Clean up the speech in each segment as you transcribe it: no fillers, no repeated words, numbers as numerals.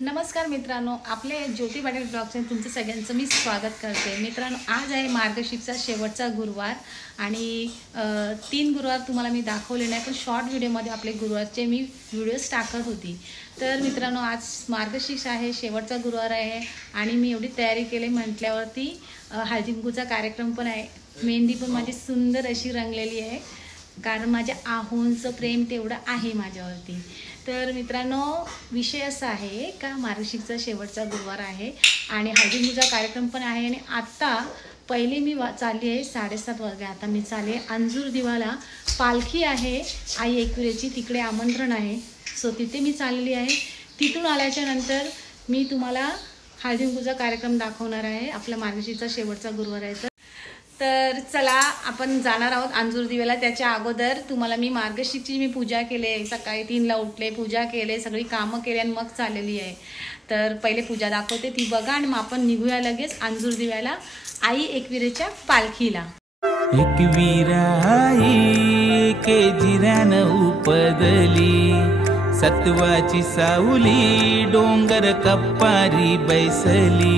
नमस्कार मित्रांनो, आपले ज्योती पाटील ब्लॉगचे तुमचं सगळ्यांचं मी स्वागत करते। मित्रांनो, आज आहे मार्गशीर्षचा शेवटचा गुरुवार आणि 3 गुरुवार तुम्हाला मी दाखवले नाही, पण शॉर्ट व्हिडिओमध्ये आपले गुरुवारचे मी व्हिडिओज टाकत होती। तर मित्रांनो, आज मार्गशीर्ष आहे, शेवटचा गुरुवार आहे आणि मी एवढी तयारी केली म्हटल्यावरती हळदी कुंकूचा कार्यक्रम पण आहे। मेहंदी पण माझी सुंदर अशी रंगलेली आहे, कारण माझ्या आहोंचं प्रेम तेवढं आहे माझ्यावरती। तर मित्रांनो, विषय असा आहे का मार्गशीर्षचा शेवटचा गुरुवार आहे आणि हळदी कुंकूचा कार्यक्रम पण आहे आणि आता पहिले मी चालली आहे 7:30 वाजले, आता मी चालली आहे अंजूर दिवाला। पालखी आहे आई एकविरेची, तिकडे आमंत्रण आहे, सो तिथे मी चाललेली आहे। तिथून आल्याच्या नंतर मी तुम्हाला हळदी कुंकूचा कार्यक्रम दाखवणार आहे। आपला मार्गशीर्षचा शेवटचा गुरुवार आहे तर चला आपण जाणार आहोत अंजूर दिव्याला। त्याच्या अगोदर तुम्हाला मी मार्गशीर्षची मी पूजा केले, सकाळी 3ला उठले, पूजा केले, सगळी कामं केली आणि मग चाललेली आहे। तर पहिले पूजा दाखवते, ती बघा आणि मग आपण निघूया लगेच अंजूर दिव्याला आई एकविरेच्या पालखीला। एकवीरा आई के जिऱ्यान उपदली, सत्वाची सावली डोंगर कप्पारी बैसली।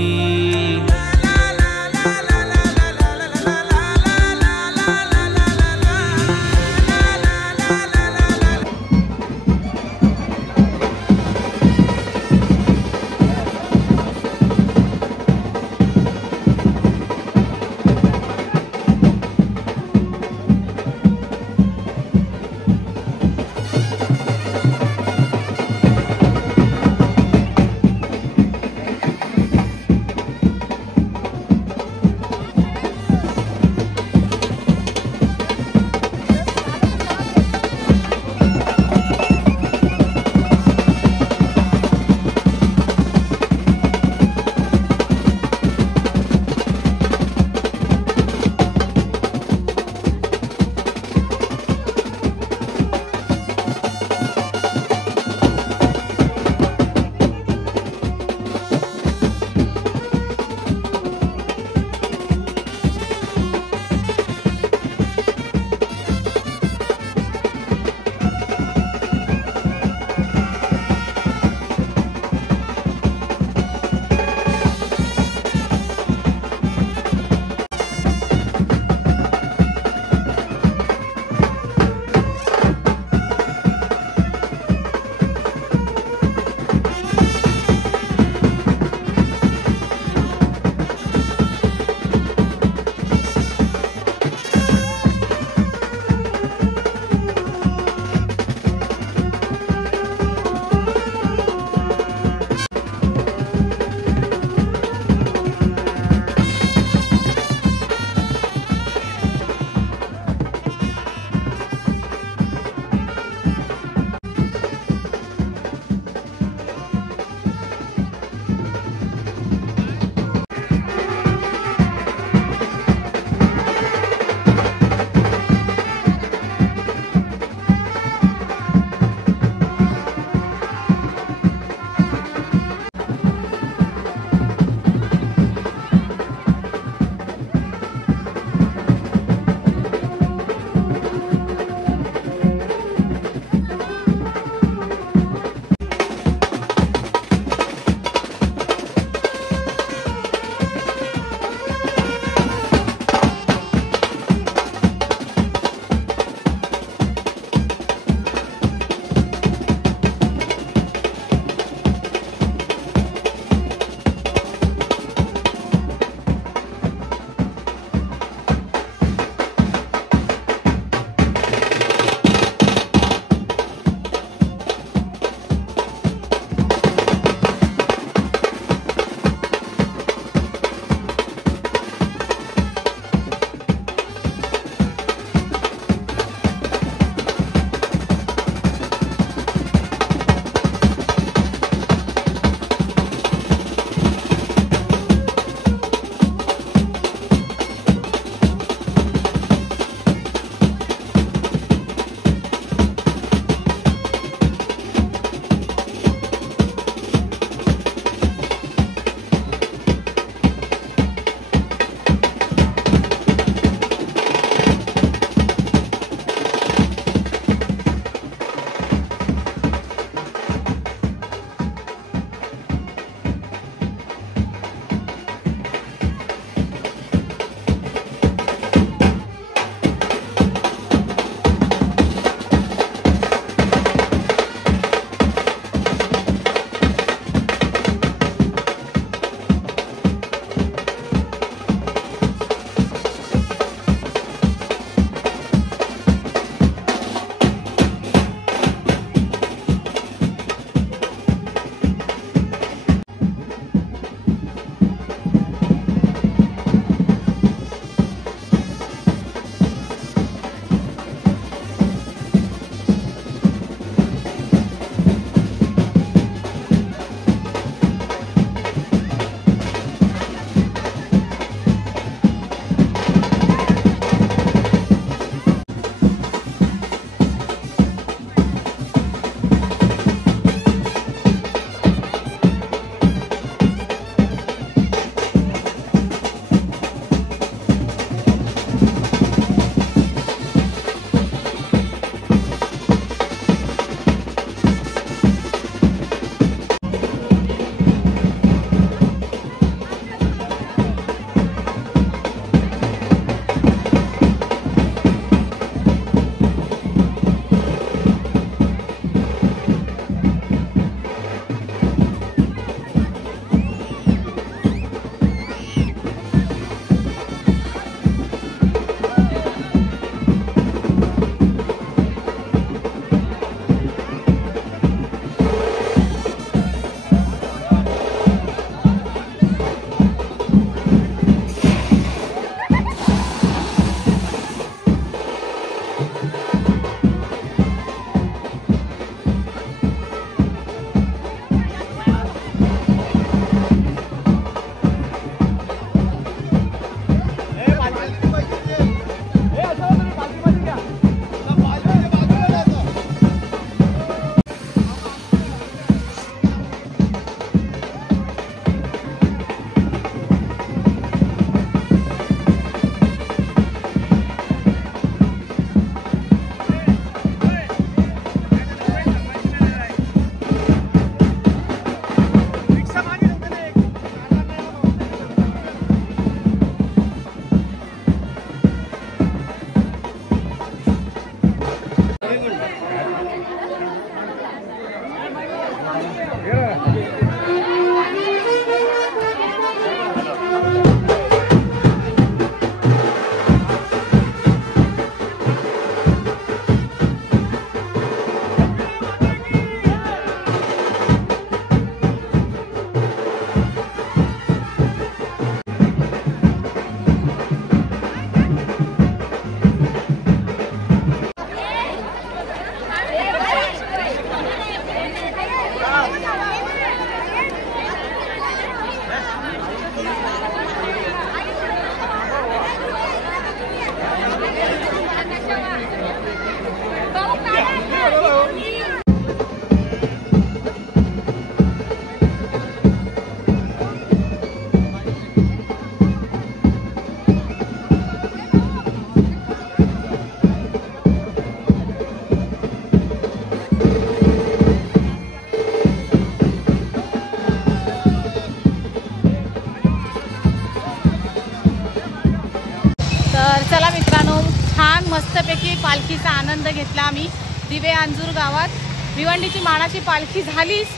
मानाची पालखीचा आनंद घेतला आम्ही दिवे अंजूर गावात. भिवंडीची मानाची पालखी झालीच.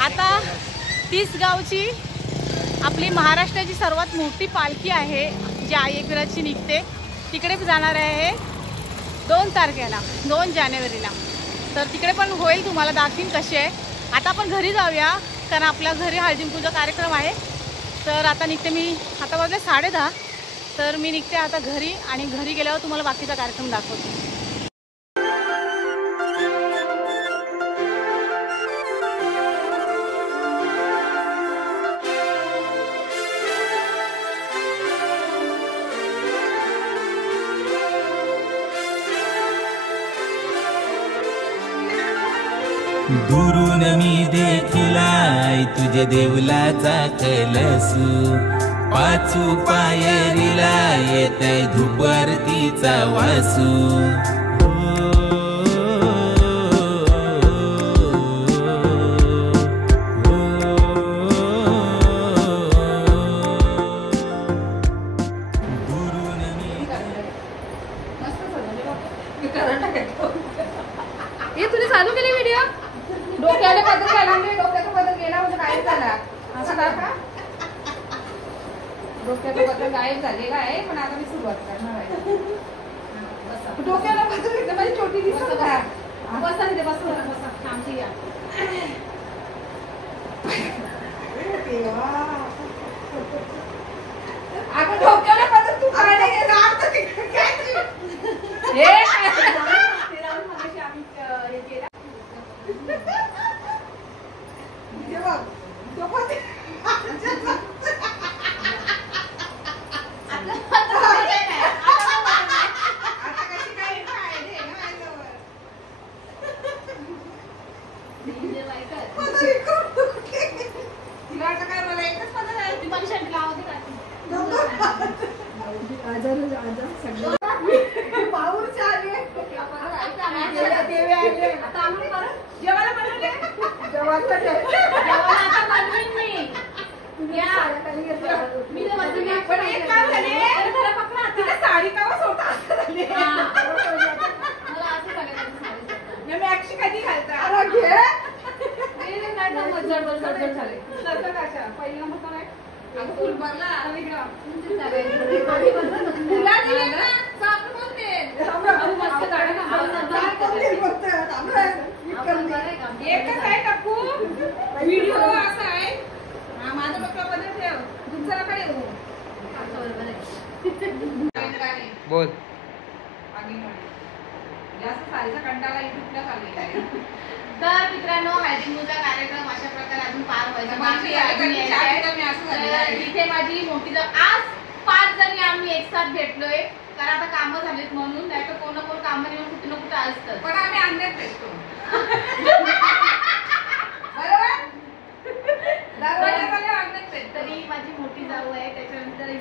आता 30 गावची आपली महाराष्ट्राची सर्वात मोठी पालखी आहे जी आई एकविराची निघते. तिकडे जाणार आहे 2 तारखेला 2 जानेवारीला. तर तिकडे पण होईल, तुम्हाला दाखवीन कशी आहे. आता आपण घरी जाऊया कारण आपल्या घरी हळदीकुंकूचा कार्यक्रम आहे. तर आता निघते मी. आता वाजले 10:30. तर मी निघते आता घरी आणि घरी गेल्यावर तुम्हाला बाकीचा कार्यक्रम दाखवते. दुरून मी देखिलाय तुझे देवलाचा कलसू. पाचू पायरीला येतय धूप आरतीचा वासू. तुझे चालू केले व्हिडिओ. डोक्याला पदर घाला, डोक्याचा पदर गेला म्हणजे गायब झाला असं का? डोक्याचा पदर गायब झालेला आहे पण आता मी सुरुवात करणार आहे. डोक्याला पदर घेतलं म्हणजे छोटी दिसत का? बसा तिथे बसा शांती या. अगं डोक्याला पदर तू काय बोल. तर मित्रांनो हळदीकुंकूचा कार्यक्रम अशा प्रकारे अजून पार व्हायचा. इथे माझी मोठी आज 5 जणी आम्ही एक साथ भेटलोय कारण आता कामं झालीत म्हणून. नाही तर कोण ना कोण कामं नेऊन कुठे ना कुठे असतं पण आम्ही अंड्यात भेटतो. तरी माझी मोठी जाऊ आहे. त्याच्यानंतर ही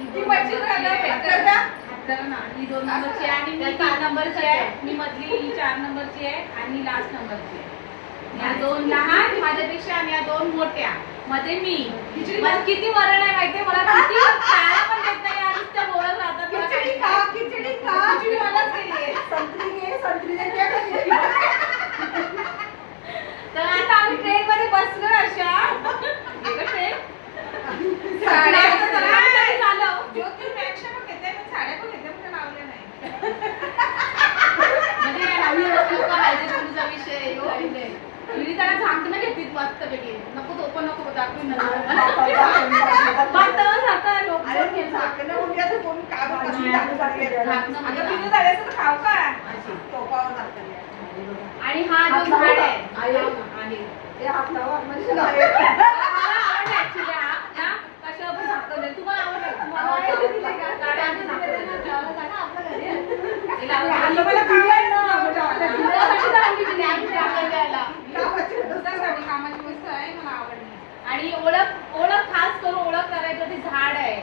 2 नंबरची आहे आणि मी 3 नंबरची आहे. मी मधली 4 नंबरची आहे आणि लास्ट नंबरची आहे. या 2 लहान माझ्यापेक्षा आणि या 2 मोठ्या मध्ये मी. मला किती मरण आहे माहितीये. मला किती खायला पण देत नाही आणि त्या बोलत राहतात. तर आता आम्ही ट्रेन मध्ये बसलो अशा झाकणं घेतलीत मस्त पैकी. नको ओपन नको दाखवून आणि हा जो झाड आहे तुम्हाला आणि ओळख खास करून ओळख करायचं ते झाड आहे.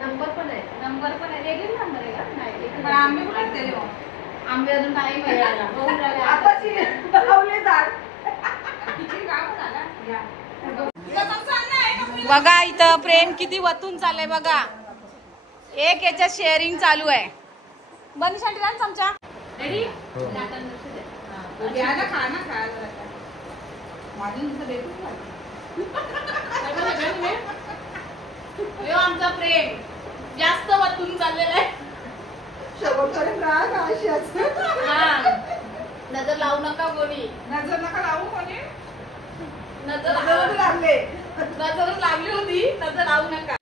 नंबर पण आहे वेगळी नंबर आहे का? नाही आंबे पण दिले. आंबे अजून टाइम बघा. इथं प्रेम किती वतून चाललंय बघा. एक याच्यात शेअरिंग चालू आहे. बंद शांती चमचा रेडी? हो. घ्या ना, खा ना, खायला माझी नुसतं देतच नाही. आमचा प्रेम जास्त वतून चाललेला आहे. शेवटपर्यंत राहा का अशी असते. हा. नजर लावू नका कोणी. नजर नका लावू कोणी. नजर लागले. नजर लागली होती. नजर लावू नका.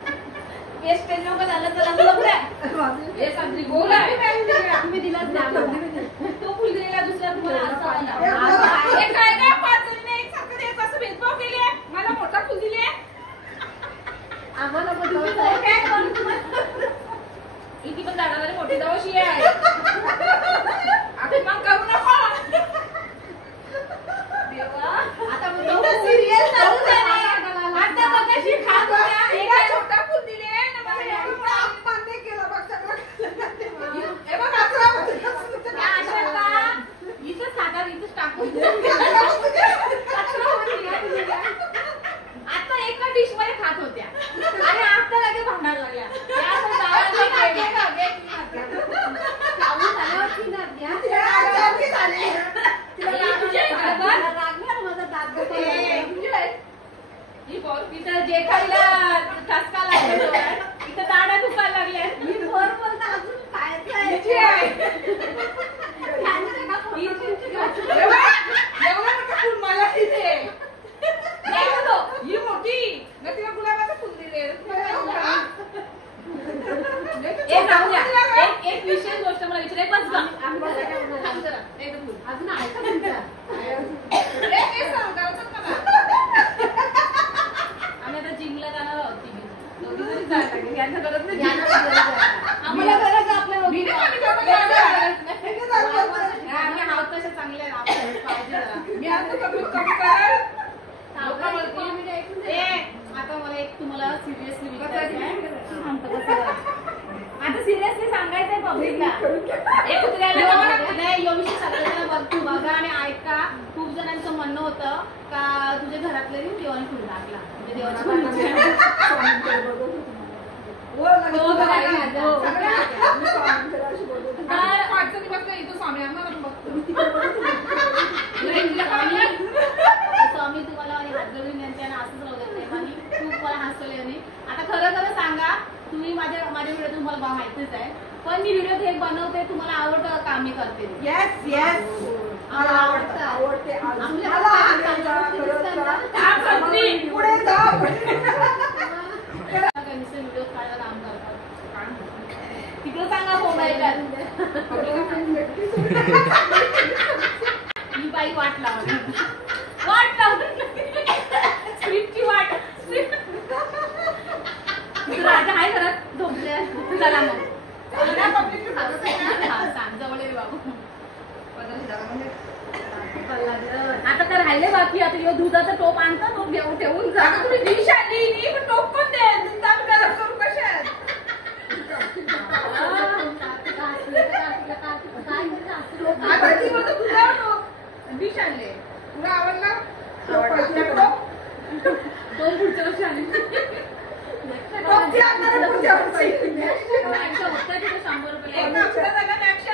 वेस्टेज लोक झालं तर हे सांगली बोल आहे. तुम्ही दिलाच नाही. तो फुल दिलेला दुसरा तुम्हाला असा हे काय नाही, 5 जणीने एक सारखं द्यायचं असं भेदभाव केले. मला मोठा फुल दिले. आम्हाला इथे पण जाणारी मोठी जवळशी आहे. अभिमान करू नका. आता सिरियल चालू झाली. आता बघाशी खात होत्या. एका छोटा फुल दिले ना, मला एवढं अपमान नाही केलं बघ सगळं. हे बघ इथंच खातात, इथंच टाकून आता एका डिश मध्ये खात होत्या आणि आता लगेच भांडायला लागल्या. तिथं जेठाईला ठसका लागला, इथं दाड्या दुखायला लागल्या. ही मोठी ना, तिला गुलाबाचं फुल दिले. एक विशेष गोष्ट मला विचारायची. अजून आहे का तुमचं? आम्ही आता जिमला जाणार आहोत. यांच्या गरज नाही. आम्हाला गरज आहे आपल्या आम्ही आहोत तशा चांगल्या मी आता कमी करा. आता मला एक तुम्हाला सिरियसली विचारायचं आहे. आता सिरियसली सांगायचंय पब्लिकला. एक सगळ्यांना तू बघा आणि ऐका. खूप जणांचं म्हणणं होतं का तुझ्या घरातले देवाने फुल टाकला, म्हणजे देवाची स्वामी आम्हाला बघतो. स्वामी तुम्हाला हात जोडून यांचे आणि असंच राहू देत आणि खूप मला हसवले. आणि आता खरं खरं सांगा, तुम्ही माझ्या व्हिडिओ तुम्हाला माहितीच आहे, पण मी व्हिडिओ हे बनवते, तुम्हाला आवडतं का मी करते? येस येस, मला आवडतं. आवडते. पुढे जा. व्हिडिओ काढायला काम करतात तिकडे सांगा. मोबाईल ही बाई वाट लावली. स्क्रिप्टची वाट. राजा आहे घरात झोपले. चला मग जवळ बाबू. आता तर राहिले बाकी. आता यो दुधाचा टोप आणता, तो ठेवून जा. तुम्ही डिश आणली, टोप पण दे. दुधात गरम करू कशात. आता ती म्हणतो तुझ्यावर टोप डिश आणले. तुला आवडला? दोन पुढच्या वर्षी आली. टोपची आणणार पुढच्या वर्षी. 100 रुपये. एक हफ्ता झाला मॅक्सी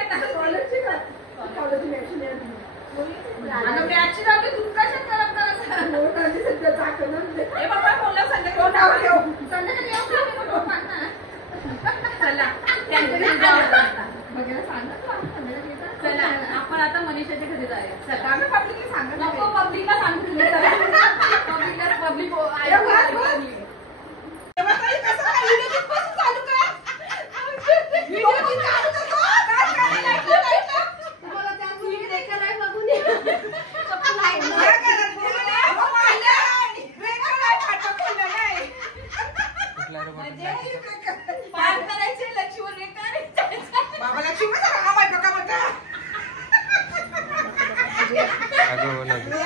मॅक्सी लावली. दूध कशात गरम करायचं. हे बाबा बोलला संध्याकाळी टोप आणणार. चला चला आपण आता मनीषाच्या घरी जाऊया. चला आम्ही पब्लिकला सांगत नको, पब्लिकला सांगतो तुम्ही. पब्लिक बाबा लक्ष्मी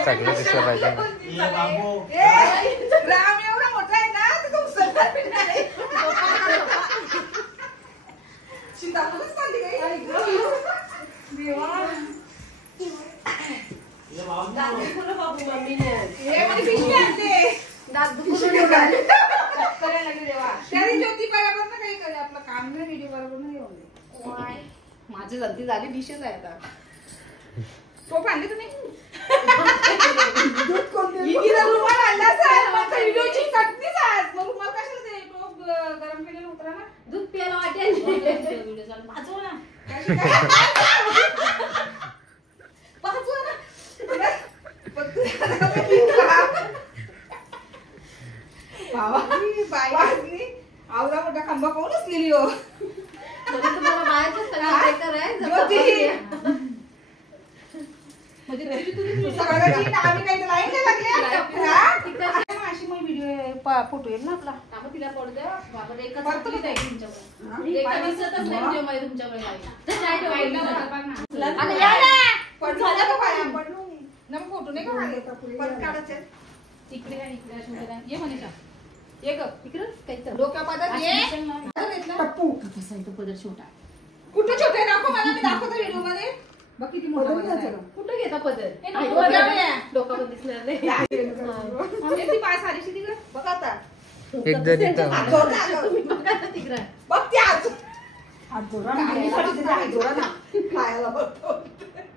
चांगलं दिसलं पाहिजे. राम एवढा मोठा आहे ना, तो उचलता नाही. सीताफळच चालली काही. ज्योती बरोबर ना काही करे आपलं काम नाही. व्हिडिओ बरोबर नाही. माझी जल्दी झाली डिशेस आहे आता. तो आणले तुम्ही हिला रुमाल आणला सर माझा व्हिडिओची चटणी आज मग रुमाल कशाला ते तो गरम केलेला उतरा ना दूध प्यायला वाटेल व्हिडिओ चालू पाचव ना पाचव ना बाबा बाई आवला मोठा खंबा कोण असलेली हो तुम्हाला बाहेरच सगळं आहे म्हणजे सगळ्याची आम्ही काही लाईन लागले अशी मग व्हिडिओ फोटो येईल ना आपला त्यामुळे तिला पडू द्या बाबा एकच आपली नाही तुमच्याकडे एका दिवसातच नाही व्हिडिओ मध्ये तुमच्याकडे काही फोटो नाही का परत काढायचे इकडे ये मनीषा ये ग इकडं काही डोक्यामध्ये टप्पू कसा आहे तो पदर छोटा कुठे छोटे नको मला मी दाखवतो व्हिडिओ मध्ये बघ किती मोठा कुठं घेता पदर डोकावर दिसणार नाही ती पाय सारीशी ती बघ आता एकदा तुम्ही बघा ना तिकडं बघ ते हात जोडा ना खायला बघतो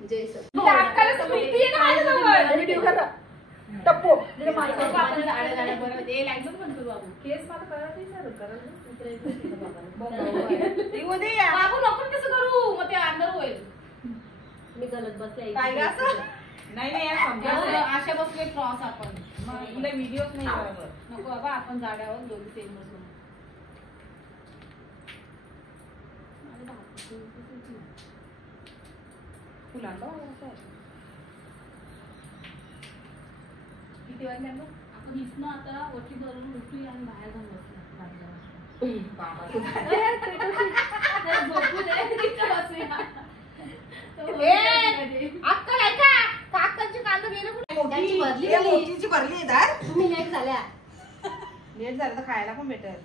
जय सर व्हिडिओ करा टप्पू आपण गाड्या गाड्या बनवत ते लाईन म्हणतो बाबू केस मला बाबू आपण कसं करू मग ते अंदर होईल मी गलत बसले नाही आशा बसले क्रॉस आपण तुला व्हिडिओच नाही बरोबर नको बाबा आपण जाड्यावर दोघी सेम बसून किती वाजल्या आपण इथनं आता वटी भरून उठूया आणि बाहेर जाऊन बसला भरली तुम्ही लेट झाल्या लेट झालं तर खायला पण भेटेल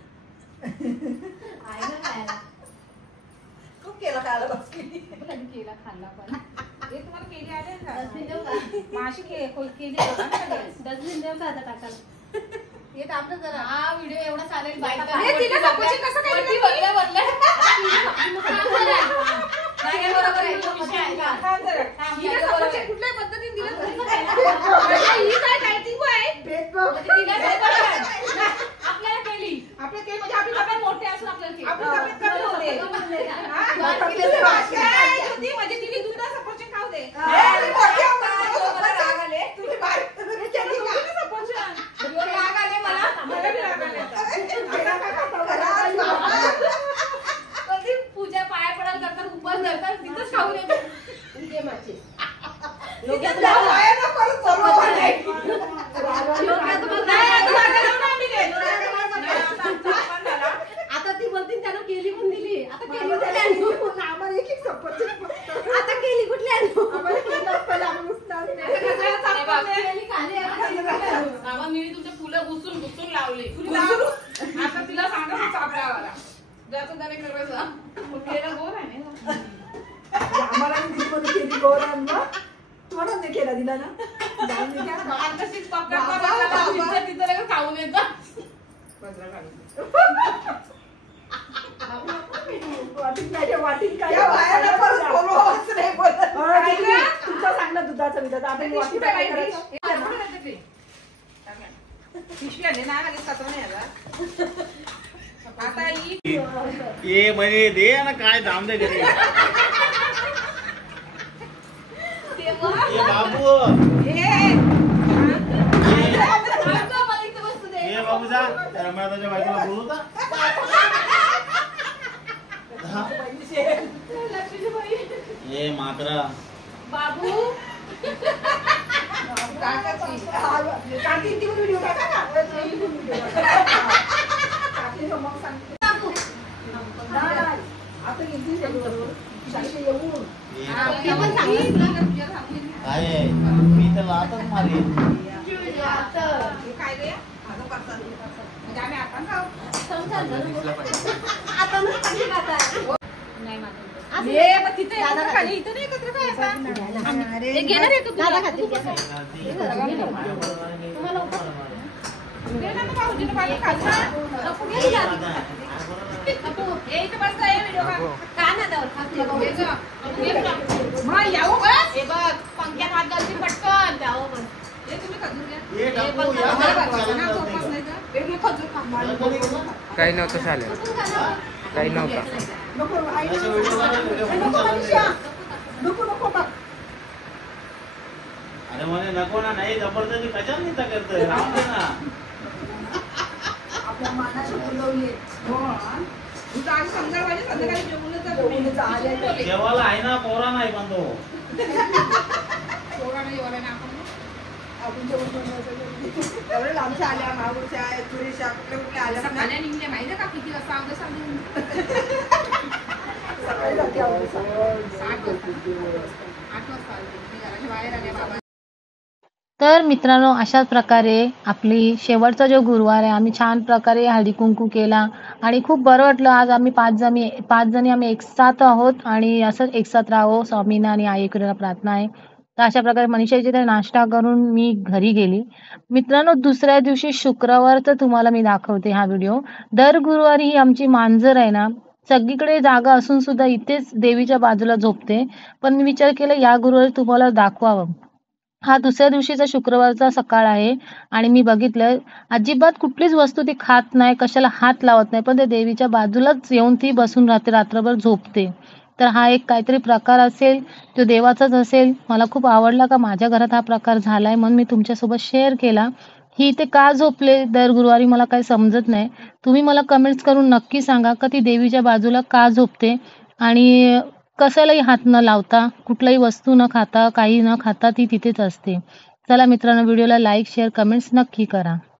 खूप केला खायला बसली केला खाल्ला पण हे तुम्हाला केली आले डस्टबिन देऊ का माशी केली डस्टबिन देऊ का आता टाकायला येत आपलं जरा हा व्हिडिओ एवढा चालेल कुठल्या पद्धतीने दिलं आपल्याला केली आपल्या केली म्हणजे आपली तब्येत मोठे असून आपल्याला म्हणजे तिने दुधा सफरचंद खाऊ दे पूजा पाया पडायला करतात उपवास धरतात तिथंच खाऊ देतात आता ती बोलते त्यानं केली पण दिली आता केली आता केली कुठल्या बाबा मी तुमच्या फुलं घुसून घुसून लावले आता तिला सांगा सापडावाला जातो त्याने करायचं केलं गोर आहे ना आम्हाला केली गौरांना तुम्हाला नाही केला दिला ना तिथं खाऊन येतं वाटीत काय तुमचा सांगला दुधाचा विधात पिशवी आली ना नाही आता ये म्हणे दे ना काय दाम दे घरी बाबू ये बाबू जा रमणाच्या बाजूला बोलू का ये माकरा बाबू व्हिडिओ आता काय मी तर आताच मारे काय गे म्हणजे आम्ही आपण खाऊ खाली इथं नाही एकत्र खायचं हे इथं बसता हे व्हिडिओ का ना दावर मग यावं बस हे बघ पंख्यात हात घालतील पटकन द्यावं बस हे तुम्ही खजूर घ्या हे टाकू, या ना झोपच नाही तर हे खजूर खा काही नव्हतं चालेल, काही नव्हतं. नको आई नको मनीषा नको नको बघ अरे म्हणे नको ना, नाही जबरदस्ती कशाला निंदा करतोय, राहून दे ना. आपल्या मानाशी बोलवले तुझं आज समजा पाहिजे संध्याकाळी जेवूनच आले जेवायला आहे ना, पोरा नाही पण तो. पोराला जेवायला ना आपण आपण जेवण बनवायचं एवढे लांबचे आल्या मागूच्या तुरीच्या कुठल्या कुठल्या आल्या ना खाण्या निघल्या माहिती का किती वाजता अवघं सांगून सकाळी जाते आवडीचा 8 वाजता आले मी घराच्या बाहेर आल्या बाबा. तर मित्रांनो, अशाच प्रकारे आपली शेवटचा जो गुरुवार आहे आम्ही छान प्रकारे हळदी कुंकू केला आणि खूप बरं वाटलं. आज आम्ही पाच जणी आम्ही एकसाथ आहोत आणि असंच एकसाथ राहावं स्वामींना आणि आईकडे प्रार्थना आहे. तर अशा प्रकारे मनीषाची तर नाश्ता करून मी घरी गेली. मित्रांनो, दुसऱ्या दिवशी शुक्रवारचं तुम्हाला मी दाखवते हा व्हिडिओ. दर गुरुवारी ही आमची मांजर आहे ना, सगळीकडे जागा असून सुद्धा इथेच देवीच्या बाजूला झोपते. पण मी विचार केला या गुरुवारी तुम्हाला दाखवावं. हा दुसऱ्या दिवशीचा शुक्रवारचा सकाळ आहे आणि मी बघितलं अजिबात कुठलीच वस्तू ती खात नाही, कशाला हात लावत नाही, पण ते देवीच्या बाजूलाच येऊन ती बसून राहते, रात्रभर झोपते. तर हा एक काहीतरी प्रकार असेल, तो देवाचाच असेल. मला खूप आवडला का माझ्या घरात हा प्रकार झालाय, म्हणून मी तुमच्यासोबत शेअर केला. ही इथे का झोपले दर गुरुवारी मला काही समजत नाही. तुम्ही मला कमेंट्स करून नक्की सांगा का ती देवीच्या बाजूला का झोपते आणि कशालाही हात न लावता, कुठलाही वस्तू न खाता, काही न खाता ती तिथेच असते. चला मित्रांनो, व्हिडिओला लाईक शेअर कमेंट्स नक्की करा.